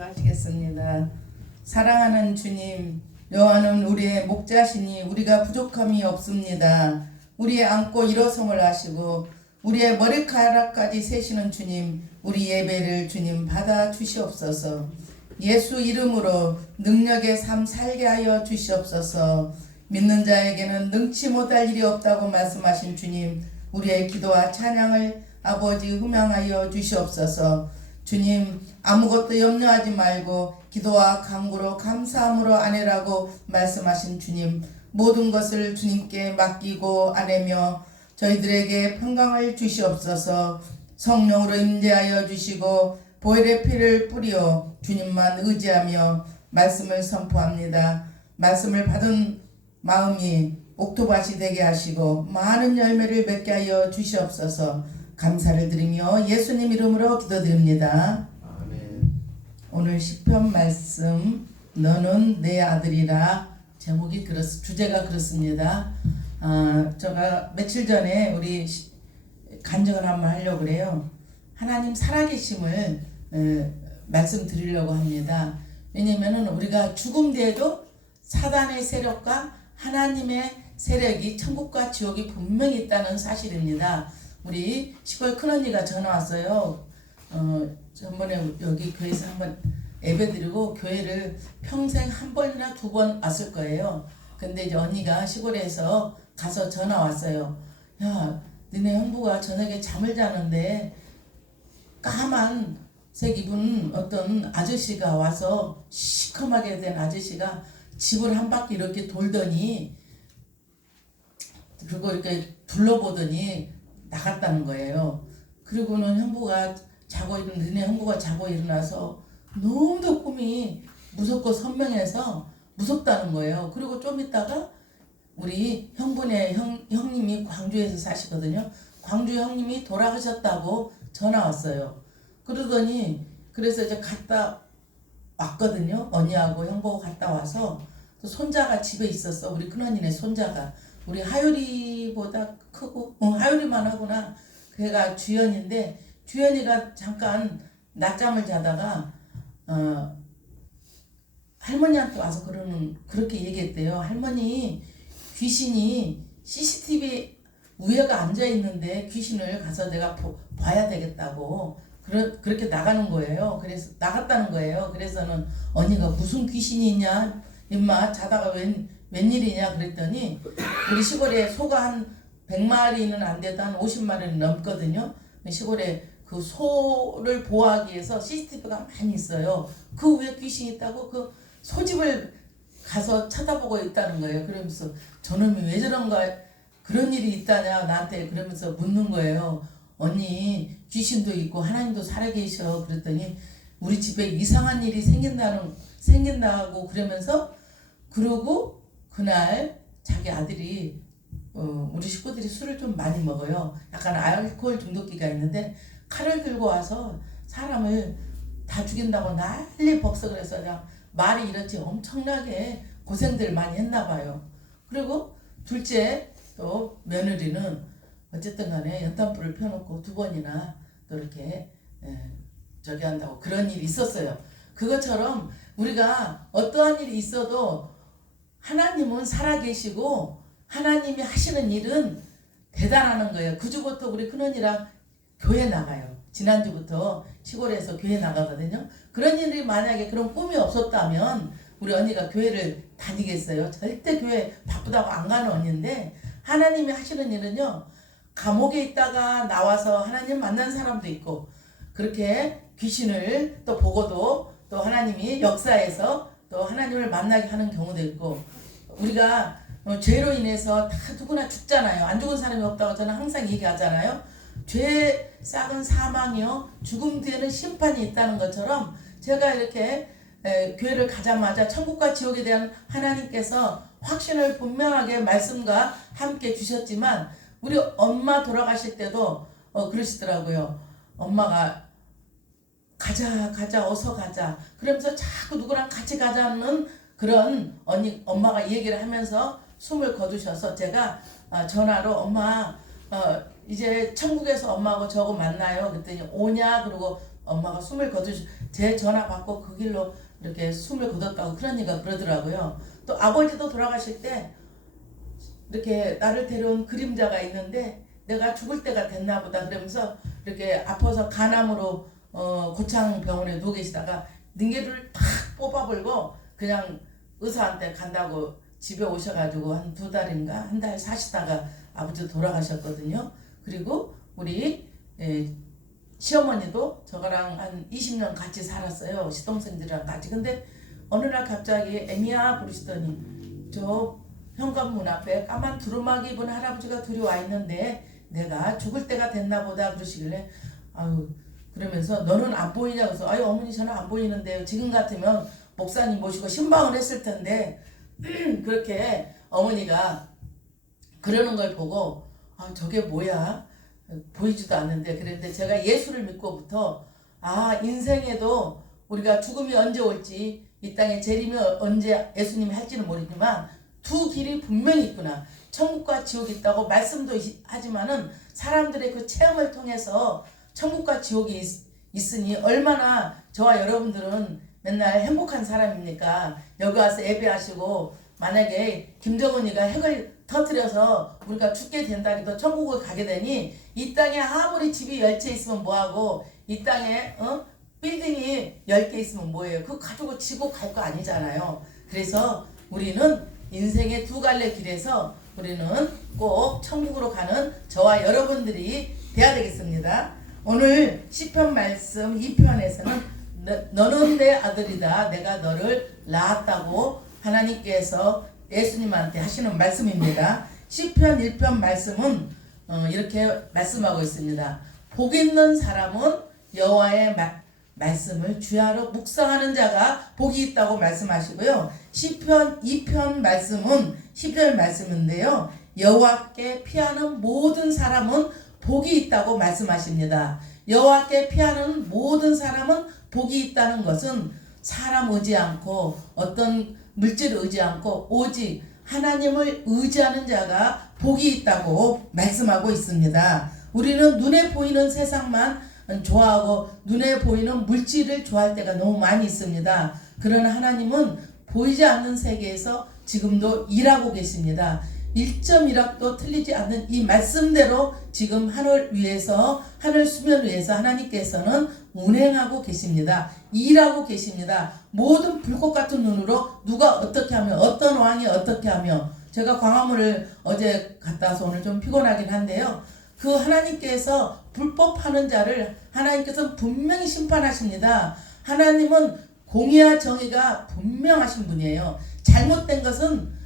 기도하시겠습니다. 사랑하는 주님, 여호와는 우리의 목자시니 우리가 부족함이 없습니다. 우리의 안고 일어섬을 아시고 우리의 머리카락까지 세시는 주님, 우리 예배를 주님 받아 주시옵소서. 예수 이름으로 능력의 삶 살게 하여 주시옵소서. 믿는 자에게는 능치 못할 일이 없다고 말씀하신 주님, 우리의 기도와 찬양을 아버지 흠양하여 주시옵소서. 주님, 아무것도 염려하지 말고 기도와 간구로 감사함으로 아뢰라고 말씀하신 주님, 모든 것을 주님께 맡기고 아뢰며 저희들에게 평강을 주시옵소서. 성령으로 임재하여 주시고 보혈의 피를 뿌려 주님만 의지하며 말씀을 선포합니다. 말씀을 받은 마음이 옥토밭이 되게 하시고 많은 열매를 맺게 하여 주시옵소서. 감사를 드리며 예수님 이름으로 기도드립니다. 아멘. 오늘 시편 말씀 너는 내 아들이라, 제목이 주제가 그렇습니다. 제가 며칠 전에 우리 간증을 한번 하려고 그래요. 하나님 살아계심을 말씀드리려고 합니다. 왜냐면은 우리가 죽음 뒤에도 사단의 세력과 하나님의 세력이, 천국과 지옥이 분명히 있다는 사실입니다. 우리 시골 큰언니가 전화 왔어요. 전번에 여기 교회에서 한번 예배드리고 교회를 평생 한 번이나 두 번 왔을 거예요. 근데 이제 언니가 시골에서 가서 전화 왔어요. 야, 너네 형부가 저녁에 잠을 자는데 까만색 입은 어떤 아저씨가 와서, 시커멓게 된 아저씨가 집을 한 바퀴 이렇게 돌더니, 그리고 이렇게 둘러보더니 나갔다는 거예요. 그리고는 너네 형부가 자고 일어나서 너무도 꿈이 무섭고 선명해서 무섭다는 거예요. 그리고 좀 있다가 우리 형부네 형님이 광주에서 사시거든요. 광주 형님이 돌아가셨다고 전화 왔어요. 그러더니, 그래서 이제 갔다 왔거든요. 언니하고 형부하고 갔다 와서 또 손자가 집에 있었어. 우리 큰언니네 손자가. 우리 하율이보다 크고, 하율이만 하구나. 걔가 주연인데, 주연이가 잠깐 낮잠을 자다가 할머니한테 와서 그렇게 얘기했대요. 할머니, 귀신이 CCTV 위에가 앉아있는데 귀신을 가서 내가 봐야 되겠다고 그렇게 나가는 거예요. 그래서 나갔다는 거예요. 그래서는 언니가 무슨 귀신이 있냐, 임마 자다가 웬일이냐 그랬더니, 우리 시골에 소가 한 100마리는 안 돼도 한 50마리는 넘거든요. 시골에 그 소를 보호하기 위해서 CCTV가 많이 있어요. 그 위에 귀신이 있다고 그 소집을 가서 쳐다보고 있다는 거예요. 그러면서 저놈이 왜 저런가, 그런 일이 있다냐 나한테 그러면서 묻는 거예요. 언니, 귀신도 있고 하나님도 살아계셔. 그랬더니 우리 집에 이상한 일이 생긴다고 그러면서, 그러고 그날 자기 아들이 우리 식구들이 술을 좀 많이 먹어요. 약간 알코올 중독기가 있는데 칼을 들고 와서 사람을 다 죽인다고 난리 법석을 해서 그냥 말이 이렇지 엄청나게 고생들 많이 했나 봐요. 그리고 둘째 또 며느리는 어쨌든 간에 연탄불을 펴놓고 2번이나 또 이렇게 저기 한다고 그런 일이 있었어요. 그것처럼 우리가 어떠한 일이 있어도 하나님은 살아계시고 하나님이 하시는 일은 대단하는 거예요. 그 주부터 우리 큰언니랑 교회 나가요. 지난주부터 시골에서 교회 나가거든요. 그런 일이 만약에 그런 꿈이 없었다면 우리 언니가 교회를 다니겠어요? 절대 교회 바쁘다고 안 가는 언니인데, 하나님이 하시는 일은요, 감옥에 있다가 나와서 하나님 만난 사람도 있고, 그렇게 귀신을 또 보고도 또 하나님이 역사에서 또 하나님을 만나게 하는 경우도 있고, 우리가 죄로 인해서 다 누구나 죽잖아요. 안 죽은 사람이 없다고 저는 항상 얘기하잖아요. 죄 싹은 사망이요, 죽음 뒤에는 심판이 있다는 것처럼, 제가 이렇게 교회를 가자마자 천국과 지옥에 대한 하나님께서 확신을 분명하게 말씀과 함께 주셨지만, 우리 엄마 돌아가실 때도 그러시더라고요. 엄마가 가자 어서 가자 그러면서 자꾸 누구랑 같이 가자는 그런 엄마가 얘기를 하면서 숨을 거두셔서, 제가 전화로 엄마 이제 천국에서 엄마하고 저하고 만나요 그랬더니 오냐, 그리고 엄마가 숨을 거두시 제 전화 받고 그 길로 이렇게 숨을 거뒀다고 그러니까 그러더라고요. 또 아버지도 돌아가실 때 이렇게 나를 데려온 그림자가 있는데 내가 죽을 때가 됐나 보다 그러면서 이렇게 아파서 간암으로 고창병원에 누워 계시다가 능계를 탁 뽑아버리고 그냥 의사한테 간다고 집에 오셔가지고 한 2달인가 한 달 사시다가 아버지 돌아가셨거든요. 그리고 우리 시어머니도 저거랑 한 20년 같이 살았어요. 시동생들이랑 같이. 근데 어느 날 갑자기 애미야 부르시더니 저 현관문 앞에 까만 두루마기 입은 할아버지가 둘이 와 있는데 내가 죽을 때가 됐나 보다 그러시길래 아유 그러면서 너는 안 보이냐 그래서 아유 어머니 저는 안 보이는데요. 지금 같으면 목사님 모시고 신방을 했을 텐데 그렇게 어머니가 그러는 걸 보고 아 저게 뭐야 보이지도 않는데 그랬는데 제가 예수를 믿고부터 아 인생에도 우리가 죽음이 언제 올지 이 땅에 재림이 언제 예수님이 할지는 모르지만 두 길이 분명히 있구나. 천국과 지옥이 있다고 말씀도 하지만은 사람들의 그 체험을 통해서 천국과 지옥이 있으니 얼마나 저와 여러분들은 맨날 행복한 사람입니까? 여기 와서 예배하시고 만약에 김정은이가 핵을 터뜨려서 우리가 죽게 된다 해도 천국을 가게 되니 이 땅에 아무리 집이 10채 있으면 뭐하고 이 땅에 빌딩이 10개 있으면 뭐예요? 그거 가지고 지고 갈 거 아니잖아요. 그래서 우리는 인생의 두 갈래 길에서 우리는 꼭 천국으로 가는 저와 여러분들이 돼야 되겠습니다. 오늘 시편 말씀 2편에서는 너는 내 아들이다 내가 너를 낳았다고 하나님께서 예수님한테 하시는 말씀입니다. 시편 1편 말씀은 이렇게 말씀하고 있습니다. 복 있는 사람은 여호와의 말씀을 주야로 묵상하는 자가 복이 있다고 말씀하시고요. 시편 2편 말씀은 10절 말씀인데요. 여호와께 피하는 모든 사람은 복이 있다고 말씀하십니다. 여호와께 피하는 모든 사람은 복이 있다는 것은 사람 의지 않고 어떤 물질을 의지 않고 오직 하나님을 의지하는 자가 복이 있다고 말씀하고 있습니다. 우리는 눈에 보이는 세상만 좋아하고 눈에 보이는 물질을 좋아할 때가 너무 많이 있습니다. 그러나 하나님은 보이지 않는 세계에서 지금도 일하고 계십니다. 1.1학도 틀리지 않는 이 말씀대로 지금 하늘 위에서 하늘 수면 위에서 하나님께서는 운행하고 계십니다. 일하고 계십니다. 모든 불꽃 같은 눈으로 누가 어떻게 하며 어떤 왕이 어떻게 하며 제가 광화문을 어제 갔다 와서 오늘 좀 피곤하긴 한데요. 그 하나님께서 불법하는 자를 하나님께서 분명히 심판하십니다. 하나님은 공의와 정의가 분명하신 분이에요. 잘못된 것은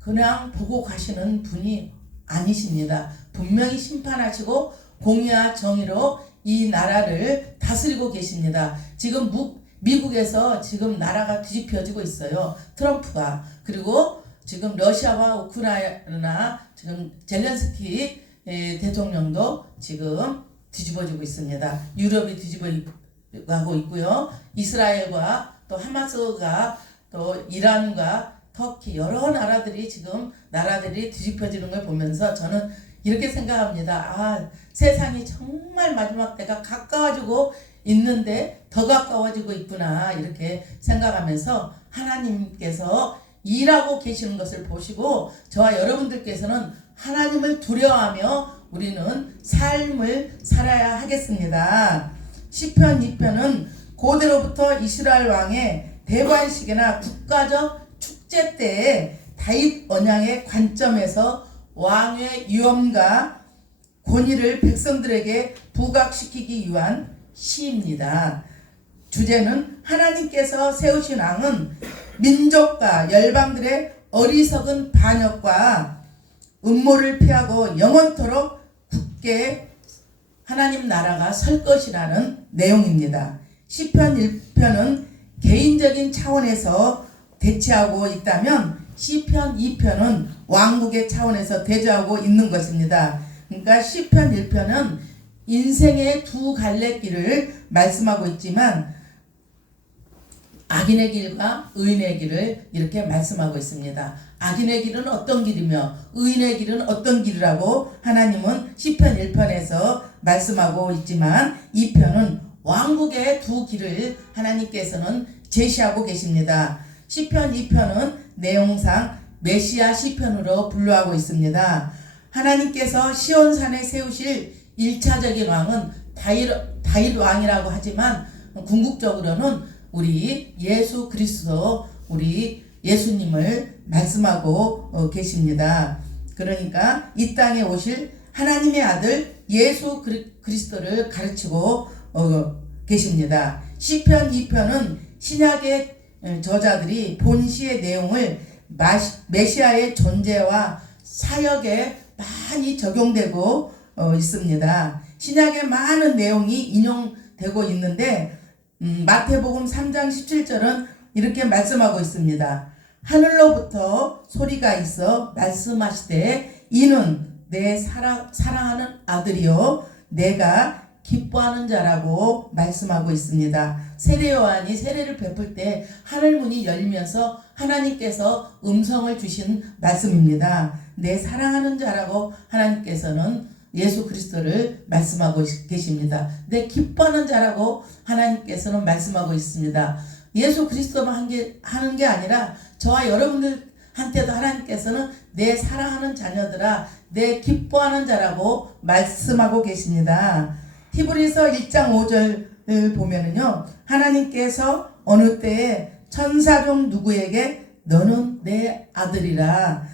그냥 보고 가시는 분이 아니십니다. 분명히 심판하시고 공의와 정의로 이 나라를 다스리고 계십니다. 지금 미국에서 지금 나라가 뒤집혀지고 있어요. 트럼프가. 그리고 지금 러시아와 우크라이나 지금 젤렌스키 대통령도 지금 뒤집어지고 있습니다. 유럽이 뒤집어가고 있고요. 이스라엘과 또 하마스가 또 이란과 터키 여러 나라들이 지금 나라들이 뒤집혀지는 걸 보면서 저는 이렇게 생각합니다. 아 세상이 정말 마지막 때가 가까워지고 있는데 더 가까워지고 있구나 이렇게 생각하면서 하나님께서 일하고 계시는 것을 보시고 저와 여러분들께서는 하나님을 두려워하며 우리는 삶을 살아야 하겠습니다. 시편 2편은 고대로부터 이스라엘 왕의 대관식이나 국가적 축제 때에 다윗 언양의 관점에서 왕의 위엄과 권위를 백성들에게 부각시키기 위한 시입니다. 주제는 하나님께서 세우신 왕은 민족과 열방들의 어리석은 반역과 음모를 피하고 영원토록 굳게 하나님 나라가 설 것이라는 내용입니다. 시편 1편은 개인적인 차원에서 대치하고 있다면 시편 2편은 왕국의 차원에서 대조하고 있는 것입니다. 그러니까 시편 1편은 인생의 두 갈래 길을 말씀하고 있지만 악인의 길과 의인의 길을 이렇게 말씀하고 있습니다. 악인의 길은 어떤 길이며 의인의 길은 어떤 길이라고 하나님은 시편 1편에서 말씀하고 있지만 2편은 왕국의 두 길을 하나님께서는 제시하고 계십니다. 시편 2편은 내용상 메시아 시편으로 분류하고 있습니다. 하나님께서 시온산에 세우실 1차적인 왕은 다윗 왕이라고 하지만 궁극적으로는 우리 예수 그리스도, 우리 예수님을 말씀하고 계십니다. 그러니까 이 땅에 오실 하나님의 아들 예수 그리스도를 가르치고 계십니다. 시편 2편은 신약의 저자들이 본시의 내용을 메시아의 존재와 사역에 많이 적용되고 있습니다. 신약의 많은 내용이 인용되고 있는데 마태복음 3장 17절은 이렇게 말씀하고 있습니다. 하늘로부터 소리가 있어 말씀하시되 이는 내 사랑하는 아들이요 내가 기뻐하는 자라고 말씀하고 있습니다. 세례 요한이 세례를 베풀 때 하늘문이 열리면서 하나님께서 음성을 주신 말씀입니다. 내 사랑하는 자라고 하나님께서는 예수 그리스도를 말씀하고 계십니다. 내 기뻐하는 자라고 하나님께서는 말씀하고 있습니다. 예수 그리스도만 하는 게 아니라 저와 여러분들한테도 하나님께서는 내 사랑하는 자녀들아, 내 기뻐하는 자라고 말씀하고 계십니다. 히브리서 1장 5절을 보면은요, 하나님께서 어느 때에 천사 중 누구에게 너는 내 아들이라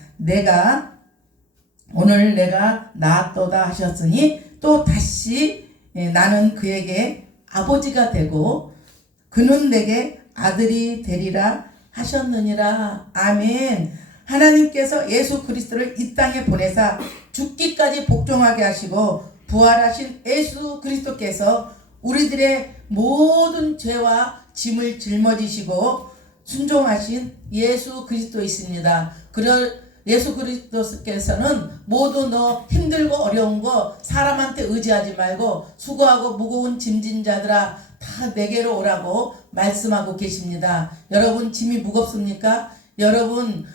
오늘 내가 낳았도다 하셨으니 또 다시 나는 그에게 아버지가 되고 그는 내게 아들이 되리라 하셨느니라. 아멘. 하나님께서 예수 그리스도를 이 땅에 보내사 죽기까지 복종하게 하시고 부활하신 예수 그리스도께서 우리들의 모든 죄와 짐을 짊어지시고 순종하신 예수 그리스도이십니다. 예수 그리스도께서는 모두 너 힘들고 어려운 거 사람한테 의지하지 말고 수고하고 무거운 짐진 자들아 다 내게로 오라고 말씀하고 계십니다. 여러분 짐이 무겁습니까? 여러분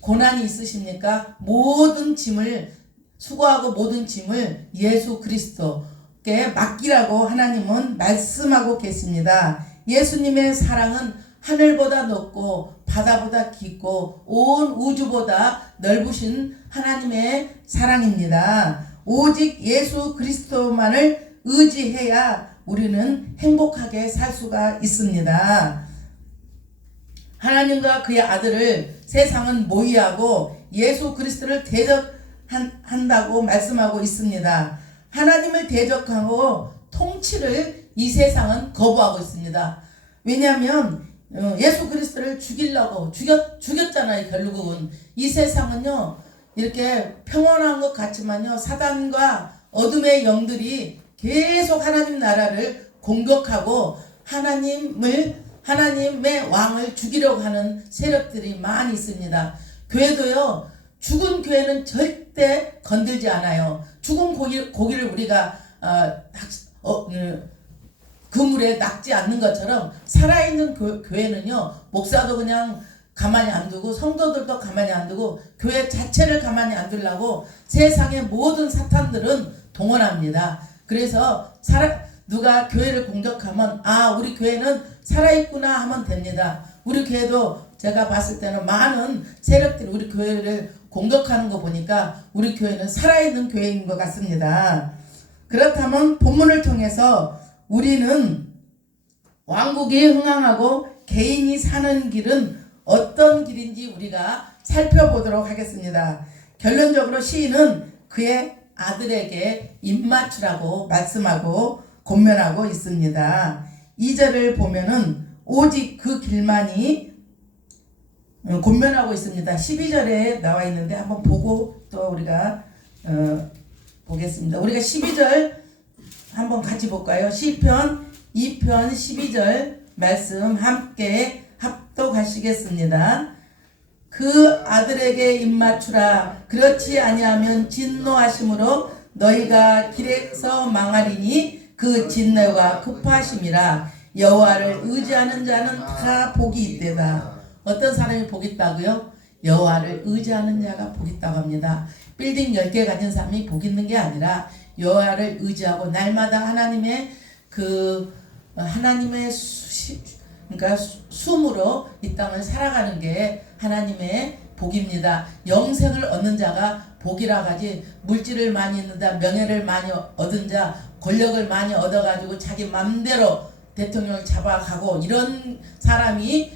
고난이 있으십니까? 모든 짐을 수고하고 모든 짐을 예수 그리스도께 맡기라고 하나님은 말씀하고 계십니다. 예수님의 사랑은 하늘보다 높고 바다보다 깊고 온 우주보다 넓으신 하나님의 사랑입니다. 오직 예수 그리스도만을 의지해야 우리는 행복하게 살 수가 있습니다. 하나님과 그의 아들을 세상은 모의하고 예수 그리스도를 대적한다고 말씀하고 있습니다. 하나님을 대적하고 통치를 이 세상은 거부하고 있습니다. 왜냐하면 예수 그리스도를 죽이려고 죽였잖아요. 결국은 이 세상은요 이렇게 평온한 것 같지만요 사단과 어둠의 영들이 계속 하나님 나라를 공격하고 하나님의 왕을 죽이려고 하는 세력들이 많이 있습니다. 교회도요 죽은 교회는 절대 건들지 않아요. 죽은 고기를 우리가 그물에 낚지 않는 것처럼 살아있는 교회는요 목사도 그냥 가만히 안 두고 성도들도 가만히 안 두고 교회 자체를 가만히 안 두려고 세상의 모든 사탄들은 동원합니다. 그래서 누가 교회를 공격하면 우리 교회는 살아있구나 하면 됩니다. 우리 교회도 제가 봤을 때는 많은 세력들이 우리 교회를 공격하는 거 보니까 우리 교회는 살아있는 교회인 것 같습니다. 그렇다면 본문을 통해서 우리는 왕국이 흥황하고 개인이 사는 길은 어떤 길인지 우리가 살펴보도록 하겠습니다. 결론적으로 시인은 그의 아들에게 입맞추라고 말씀하고 권면하고 있습니다. 2절을 보면은 오직 그 길만이 권면하고 있습니다. 12절에 나와 있는데 한번 보고 또 우리가 보겠습니다. 우리가 12절 한번 같이 볼까요? 시편 2편 12절 말씀 함께 합독하시겠습니다. 그 아들에게 입맞추라. 그렇지 아니하면 진노하심으로 너희가 길에서 망하리니 그 진노가 급하심이라. 여호와를 의지하는 자는 다 복이 있대다. 어떤 사람이 복이 있다고요? 여호와를 의지하는 자가 복이 있다고 합니다. 빌딩 10개 가진 사람이 복이 있는 게 아니라 여호와를 의지하고 날마다 하나님의 그 하나님의 그러니까 숨으로 이 땅을 살아가는 게 하나님의 복입니다. 영생을 얻는 자가 복이라 하지, 물질을 많이 얻는다, 명예를 많이 얻은 자, 권력을 많이 얻어가지고 자기 맘대로 대통령을 잡아가고 이런 사람이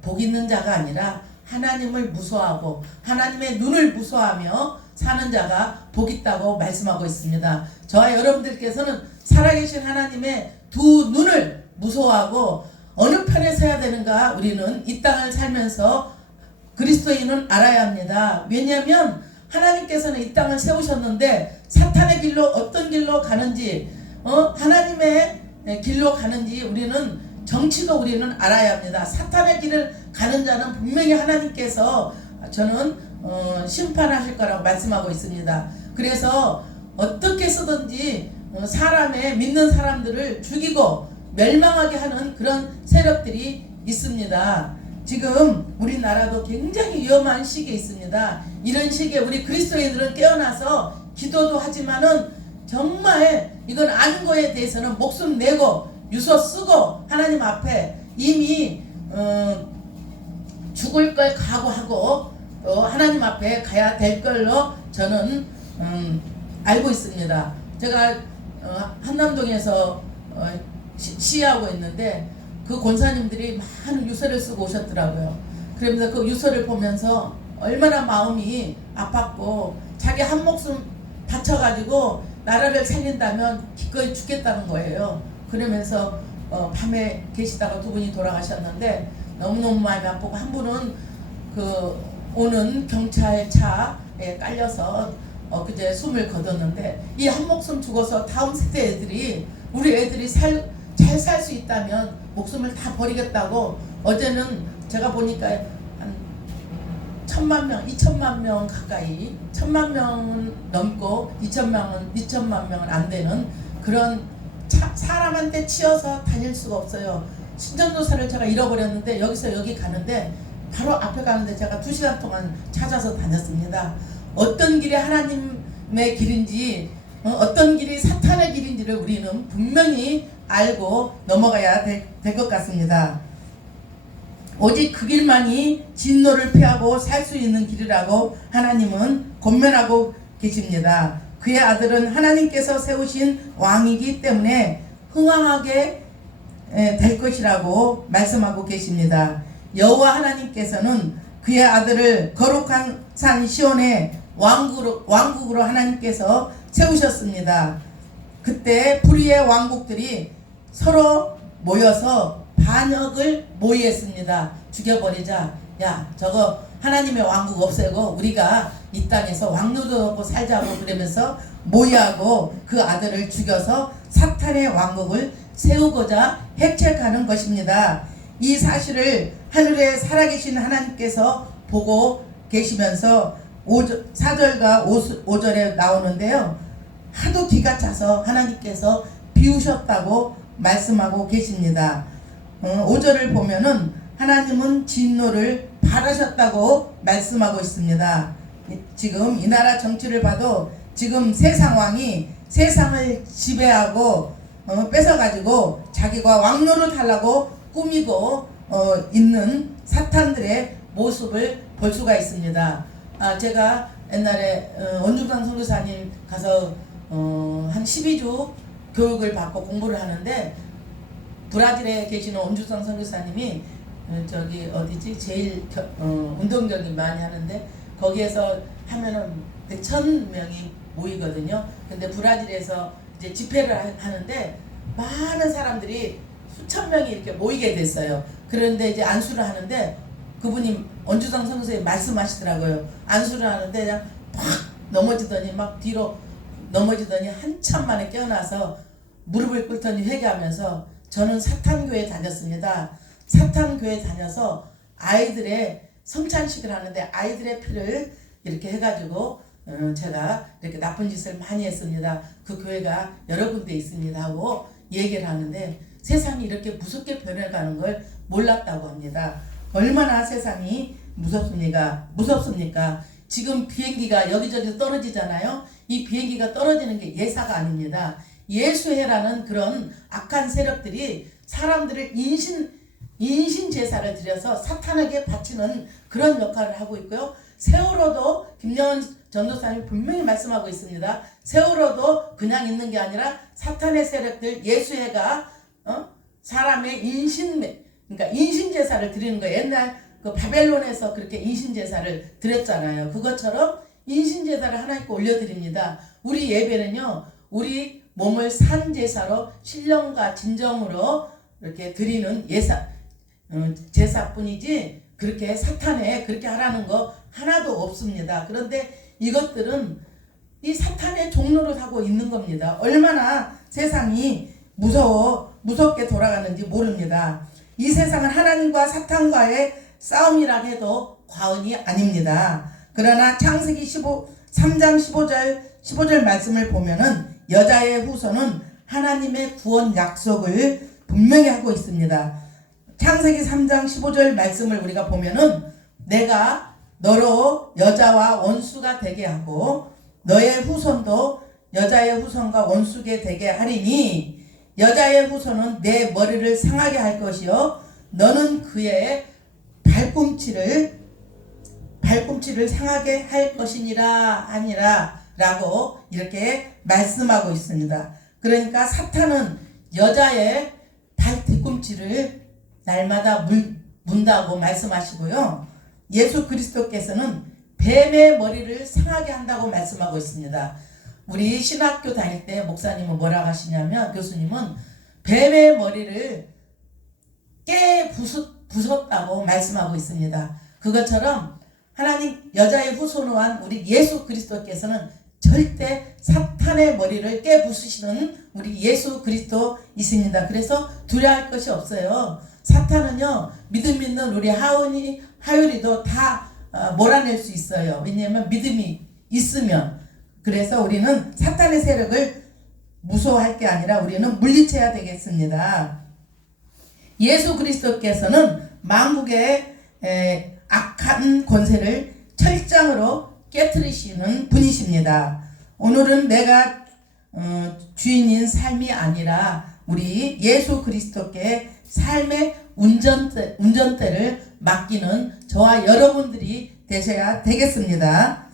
복 있는 자가 아니라 하나님을 무서워하고 하나님의 눈을 무서워하며 사는 자가 복 있다고 말씀하고 있습니다. 저와 여러분들께서는 살아계신 하나님의 두 눈을 무서워하고 어느 편에 서야 되는가, 우리는 이 땅을 살면서 그리스도인은 알아야 합니다. 왜냐하면 하나님께서는 이 땅을 세우셨는데 사탄의 길로 어떤 길로 가는지, 하나님의 길로 가는지 우리는 정치도 우리는 알아야 합니다. 사탄의 길을 가는 자는 분명히 하나님께서 저는 심판하실 거라고 말씀하고 있습니다. 그래서 어떻게 쓰든지 사람의 믿는 사람들을 죽이고 멸망하게 하는 그런 세력들이 있습니다. 지금 우리나라도 굉장히 위험한 시기에 있습니다. 이런 시기에 우리 그리스도인들은 깨어나서 기도도 하지만은 정말 이건 아는 거에 대해서는 목숨 내고 유서 쓰고 하나님 앞에 이미 죽을 걸 각오하고 또 하나님 앞에 가야 될 걸로 저는 알고 있습니다. 제가 한남동에서 시위하고 있는데 그 권사님들이 많은 유서를 쓰고 오셨더라고요. 그러면서 그 유서를 보면서 얼마나 마음이 아팠고 자기 한 목숨 바쳐가지고 나라를 살린다면 기꺼이 죽겠다는 거예요. 그러면서 밤에 계시다가 두 분이 돌아가셨는데 너무너무 마음이 아프고, 한 분은 그 오는 경찰차에 깔려서 그제 숨을 거뒀는데, 이 한 목숨 죽어서 다음 세대 애들이, 우리 애들이 잘 살 수 있다면 목숨을 다 버리겠다고, 어제는 제가 보니까 한 1000만 명, 2000만 명 가까이, 1000만 명은 넘고 2천만 명은 안 되는 그런 사람한테 치여서 다닐 수가 없어요. 신전도사를 제가 잃어버렸는데 여기서 여기 가는데 바로 앞에 가는데 제가 2시간 동안 찾아서 다녔습니다. 어떤 길이 하나님의 길인지, 어떤 길이 사탄의 길인지를 우리는 분명히 알고 넘어가야 될 것 같습니다. 오직 그 길만이 진노를 피하고 살 수 있는 길이라고 하나님은 권면하고 계십니다. 그의 아들은 하나님께서 세우신 왕이기 때문에 흥왕하게 될 것이라고 말씀하고 계십니다. 여호와 하나님께서는 그의 아들을 거룩한 산 시온의 왕국으로 하나님께서 세우셨습니다. 그때 불의의 왕국들이 서로 모여서 반역을 모의했습니다. 죽여버리자. 야, 저거 하나님의 왕국 없애고 우리가 이 땅에서 왕노릇 하고 살자고 그러면서 모의하고 그 아들을 죽여서 사탄의 왕국을 세우고자 해책하는 것입니다. 이 사실을 하늘에 살아계신 하나님께서 보고 계시면서 4절과 5절에 나오는데요. 하도 기가 차서 하나님께서 비우셨다고 말씀하고 계십니다. 5절을 보면은 하나님은 진노를 바라셨다고 말씀하고 있습니다. 지금 이 나라 정치를 봐도 지금 새 상황이 세상을 지배하고 뺏어가지고 자기가 왕노릇 하려고 꾸미고 있는 사탄들의 모습을 볼 수가 있습니다. 제가 옛날에 원중상 선교사님 가서 한 12주 교육을 받고 공부를 하는데, 브라질에 계시는 원중상 선교사님이 저기 어디지 제일 운동적인 많이 하는데 거기에서 하면은 100,000명이 모이거든요. 근데 브라질에서 이제 집회를 하는데 많은 사람들이 수천 명이 이렇게 모이게 됐어요. 그런데 이제 안수를 하는데 그분이 원주상 선교사님 말씀하시더라고요. 안수를 하는데 그냥 팍 넘어지더니 막 뒤로 넘어지더니 한참 만에 깨어나서 무릎을 꿇더니 회개하면서, 저는 사탄교회 다녔습니다. 사탄교회 다녀서 아이들의 성찬식을 하는데 아이들의 피를 이렇게 해가지고 제가 이렇게 나쁜 짓을 많이 했습니다. 그 교회가 여러 군데 있습니다 하고 얘기를 하는데, 세상이 이렇게 무섭게 변해가는 걸 몰랐다고 합니다. 얼마나 세상이 무섭습니까? 지금 비행기가 여기저기 떨어지잖아요. 이 비행기가 떨어지는 게 예사가 아닙니다. 예수회라는 그런 악한 세력들이 사람들을 인신 제사를 드려서 사탄에게 바치는 그런 역할을 하고 있고요. 세월호도 김영원 전도사님이 분명히 말씀하고 있습니다. 세월호도 그냥 있는 게 아니라 사탄의 세력들 예수회가 사람의 그러니까 인신 제사를 드리는 거예요. 옛날 그 바벨론에서 그렇게 인신 제사를 드렸잖아요. 그것처럼 인신 제사를 하나님께 올려드립니다. 우리 예배는요, 우리 몸을 산 제사로 신령과 진정으로 이렇게 드리는 제사뿐이지 그렇게 사탄에 그렇게 하라는 거 하나도 없습니다. 그런데 이것들은 이 사탄의 종로를 하고 있는 겁니다. 얼마나 세상이 무섭게 돌아가는지 모릅니다. 이 세상은 하나님과 사탄과의 싸움이라 해도 과언이 아닙니다. 그러나 창세기 3장 15절 말씀을 보면은 여자의 후손은 하나님의 구원 약속을 분명히 하고 있습니다. 창세기 3장 15절 말씀을 우리가 보면은 내가 너로 여자와 원수가 되게 하고 너의 후손도 여자의 후손과 원수게 되게 하리니 여자의 후손은 내 머리를 상하게 할 것이요 너는 그의 발꿈치를 상하게 할 것이니라 하니라 라고 이렇게 말씀하고 있습니다. 그러니까 사탄은 여자의 발 뒤꿈치를 날마다 문다고 말씀하시고요. 예수 그리스도께서는 뱀의 머리를 상하게 한다고 말씀하고 있습니다. 우리 신학교 다닐 때 목사님은 뭐라고 하시냐면 교수님은 뱀의 머리를 부쉈다고 말씀하고 있습니다. 그것처럼 하나님 여자의 후손으로 한 우리 예수 그리스도께서는 절대 사탄의 머리를 깨부수시는 우리 예수 그리스도이십니다. 그래서 두려워할 것이 없어요. 사탄은요 믿음 있는 우리 하율이도 다 몰아낼 수 있어요. 왜냐하면 믿음이 있으면. 그래서 우리는 사탄의 세력을 무서워할 게 아니라 우리는 물리쳐야 되겠습니다. 예수 그리스도께서는 만국의 악한 권세를 철장으로 깨트리시는 분이십니다. 오늘은 내가 주인인 삶이 아니라 우리 예수 그리스도께 삶의 운전대를 맡기는 저와 여러분들이 되셔야 되겠습니다.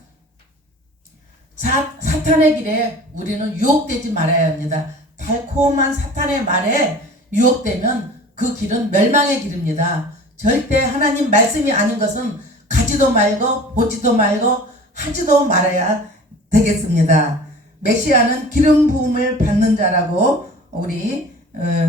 사탄의 길에 우리는 유혹되지 말아야 합니다. 달콤한 사탄의 말에 유혹되면 그 길은 멸망의 길입니다. 절대 하나님 말씀이 아닌 것은 가지도 말고 보지도 말고 하지도 말아야 되겠습니다. 메시아는 기름 부음을 받는 자라고 우리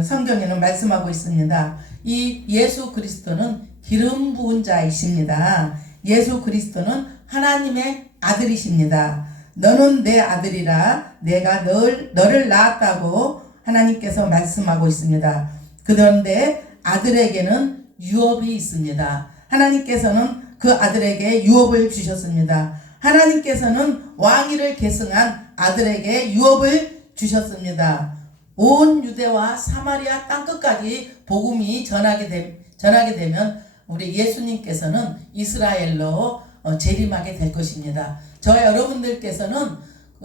성경에는 말씀하고 있습니다. 이 예수 그리스도는 기름 부은 자이십니다. 예수 그리스도는 하나님의 아들이십니다. 너는 내 아들이라 내가 너를 낳았다고 하나님께서 말씀하고 있습니다. 그런데 아들에게는 유업이 있습니다. 하나님께서는 그 아들에게 유업을 주셨습니다. 하나님께서는 왕위를 계승한 아들에게 유업을 주셨습니다. 온 유대와 사마리아 땅끝까지 복음이 전하게 되면 우리 예수님께서는 이스라엘로 재림하게 될 것입니다. 저와 여러분들께서는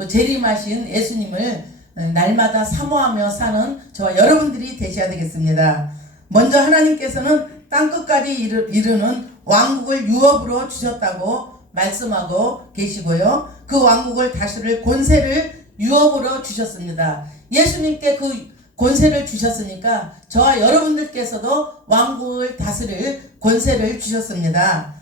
재림하신 예수님을 날마다 사모하며 사는 저와 여러분들이 되셔야 되겠습니다. 먼저 하나님께서는 땅끝까지 이르는 왕국을 유업으로 주셨다고 말씀하고 계시고요. 그 왕국을 다스릴 권세를 유업으로 주셨습니다. 예수님께 그 권세를 주셨으니까 저와 여러분들께서도 왕국을 다스릴 권세를 주셨습니다.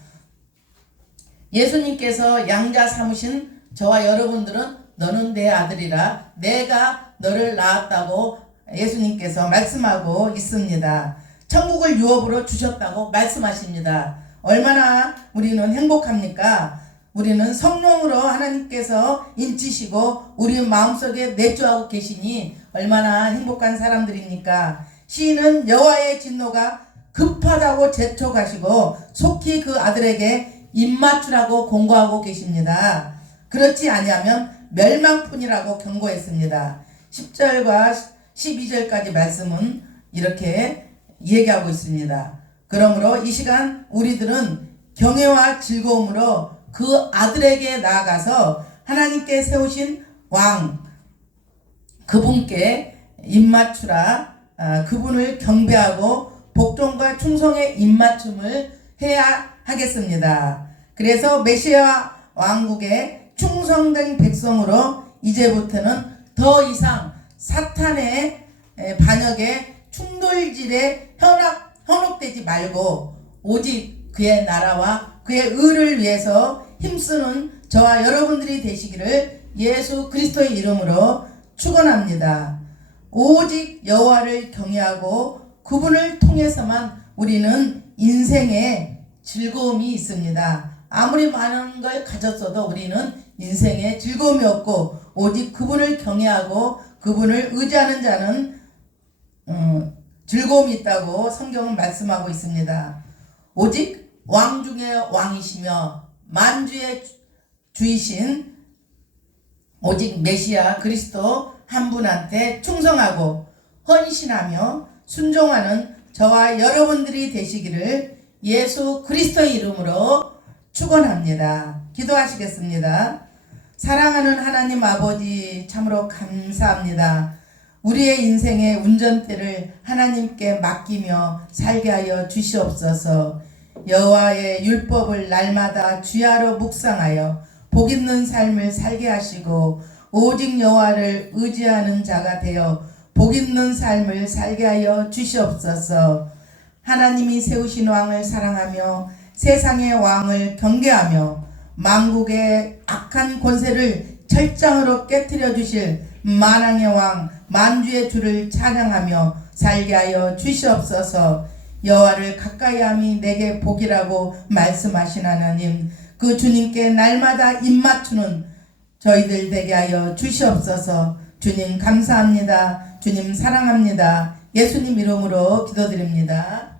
예수님께서 양자 삼으신 저와 여러분들은 너는 내 아들이라 내가 너를 낳았다고 예수님께서 말씀하고 있습니다. 천국을 유업으로 주셨다고 말씀하십니다. 얼마나 우리는 행복합니까? 우리는 성령으로 하나님께서 인치시고 우리 마음속에 내주하고 계시니 얼마나 행복한 사람들입니까? 시인은 여호와의 진노가 급하다고 재촉하시고 속히 그 아들에게 입맞추라고 공고하고 계십니다. 그렇지 아니하면 멸망뿐이라고 경고했습니다. 10절과 12절까지 말씀은 이렇게 얘기하고 있습니다. 그러므로 이 시간 우리들은 경외와 즐거움으로 그 아들에게 나아가서 하나님께 세우신 왕, 그분께 입맞추라. 그분을 경배하고 복종과 충성의 입맞춤을 해야 하겠습니다. 그래서 메시아 왕국에 충성된 백성으로 이제부터는 더 이상 사탄의 반역에 충돌질에 현혹되지 말고 오직 그의 나라와 그의 의를 위해서 힘쓰는 저와 여러분들이 되시기를 예수 그리스도의 이름으로 축원합니다. 오직 여호와를 경외하고 그분을 통해서만 우리는 인생에 즐거움이 있습니다. 아무리 많은 걸 가졌어도 우리는 인생에 즐거움이 없고 오직 그분을 경외하고 그분을 의지하는 자는 즐거움이 있다고 성경은 말씀하고 있습니다. 오직 왕 중에 왕이시며 만주의 주이신 오직 메시아 그리스도 한 분한테 충성하고 헌신하며 순종하는 저와 여러분들이 되시기를 예수 그리스도의 이름으로 축원합니다. 기도하시겠습니다. 사랑하는 하나님 아버지, 참으로 감사합니다. 우리의 인생의 운전대를 하나님께 맡기며 살게 하여 주시옵소서. 여호와의 율법을 날마다 주야로 묵상하여 복 있는 삶을 살게 하시고 오직 여호와를 의지하는 자가 되어 복 있는 삶을 살게 하여 주시옵소서. 하나님이 세우신 왕을 사랑하며 세상의 왕을 경계하며 만국의 악한 권세를 철장으로 깨뜨려 주실 만왕의 왕 만주의 주를 찬양하며 살게 하여 주시옵소서. 여호와를 가까이함이 내게 복이라고 말씀하신 하나님, 그 주님께 날마다 입맞추는 저희들 되게 하여 주시옵소서. 주님 감사합니다. 주님 사랑합니다. 예수님 이름으로 기도드립니다.